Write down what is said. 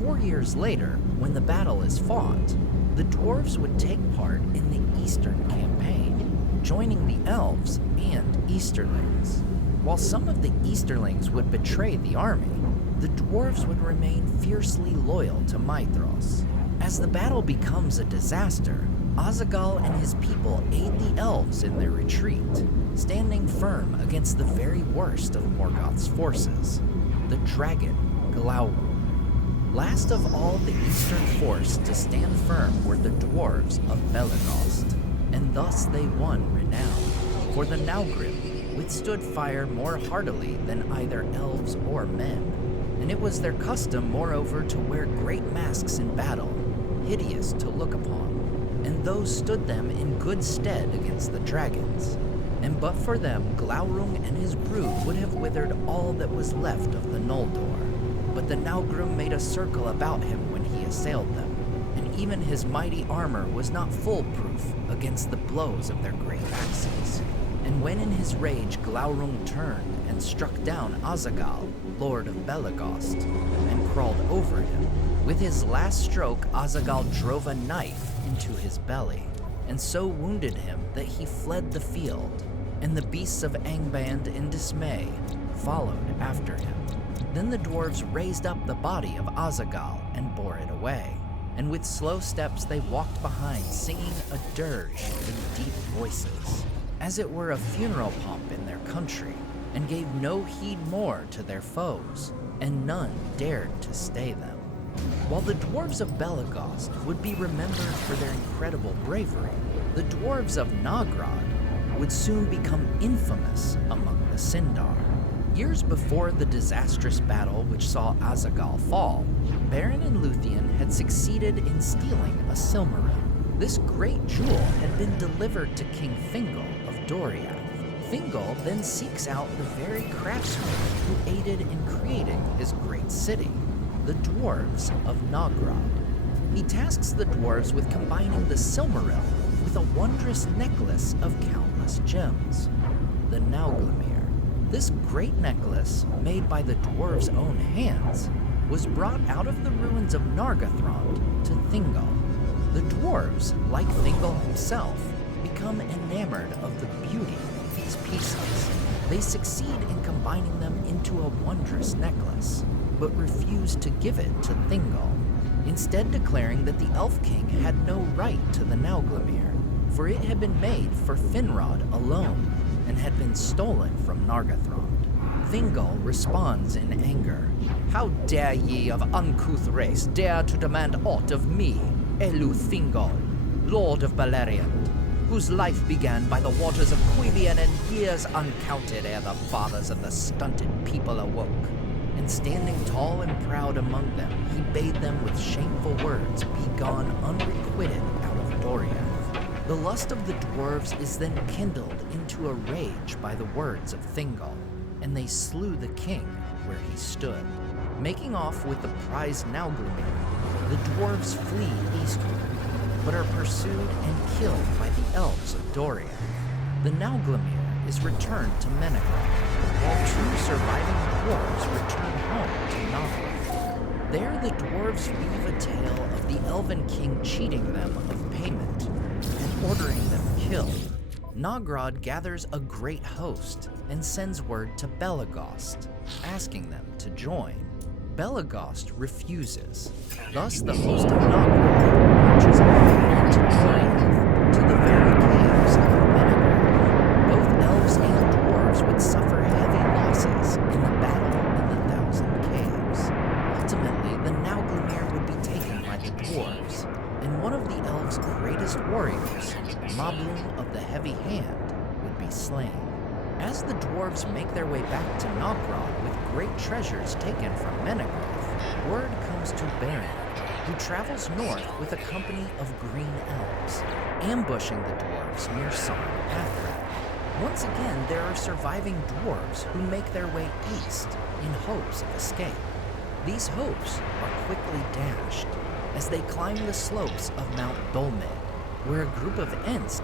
4 years later, when the battle is fought, the dwarves would take part in the Eastern campaign, joining the elves and Easterlings. While some of the Easterlings would betray the army, the dwarves would remain fiercely loyal to Maedhros. As the battle becomes a disaster, Azaghal and his people aid the elves in their retreat, standing firm against the very worst of Morgoth's forces, the dragon Glaurung. Last of all the eastern force to stand firm were the dwarves of Belegost, and thus they won renown, for the Naugrim withstood fire more heartily than either elves or men, and it was their custom moreover to wear great masks in battle, hideous to look upon, and those stood them in good stead against the dragons. And but for them, Glaurung and his brood would have withered all that was left of the Noldor. But the Naugrim made a circle about him when he assailed them, and even his mighty armor was not foolproof against the blows of their great axes. And when in his rage Glaurung turned and struck down Azaghal, lord of Belegost, and crawled over him, with his last stroke Azaghal drove a knife into his belly, and so wounded him that he fled the field, and the beasts of Angband in dismay followed after him. Then the dwarves raised up the body of Azaghal and bore it away, and with slow steps they walked behind, singing a dirge in deep voices, as it were a funeral pomp in their country, and gave no heed more to their foes, and none dared to stay them. While the dwarves of Belegost would be remembered for their incredible bravery, the dwarves of Nagrod would soon become infamous among the Sindar. Years before the disastrous battle which saw Azaghal fall, Beren and Luthien had succeeded in stealing a Silmaril. This great jewel had been delivered to King Fingal of Doriath. Fingal then seeks out the very craftsmen who aided in creating his great city, the dwarves of Nagrod. He tasks the dwarves with combining the Silmaril with a wondrous necklace of countless gems, the Nauglamir. This great necklace, made by the dwarves' own hands, was brought out of the ruins of Nargothrond to Thingol. The dwarves, like Thingol himself, become enamored of the beauty of these pieces. They succeed in combining them into a wondrous necklace, but refuse to give it to Thingol, instead declaring that the Elf King had no right to the Nauglamir, for it had been made for Finrod alone, and had been stolen from Nargothrond. Thingol responds in anger. "How dare ye of uncouth race dare to demand aught of me, Elu Thingol, Lord of Beleriand, whose life began by the waters of Quivian and years uncounted ere the fathers of the stunted people awoke." And standing tall and proud among them, he bade them with shameful words be gone unrequited out of Doriath. The lust of the dwarves is then kindled into a rage by the words of Thingol, and they slew the king where he stood. Making off with the prized Nauglamir, the dwarves flee eastward, but are pursued and killed by the elves of Doriath. The Nauglamir is returned to Menegroth, while 2 surviving dwarves return home to Nothroth. There the dwarves weave a tale of the elven king cheating them of payment and ordering them killed. Nagrod gathers a great host and sends word to Belegost, asking them to join. Belegost refuses. Thus the host of Nagrod marches on into Doriath to the very caves of Menegroth. Both elves and dwarves would suffer heavy losses in the battle in the Thousand Caves. Ultimately, the Nauglamir would be taken by the dwarves, and one of the elves' greatest warriors, Mablung of the Heavy Hand, would be slain. As the dwarves make their way back to Nagrod with great treasures taken from Menegroth, word comes to Beren, who travels north with a company of green elves, ambushing the dwarves near Sarn-Athrad. Once again, there are surviving dwarves who make their way east in hopes of escape. These hopes are quickly dashed as they climb the slopes of Mount Dolmed, where a group of Ents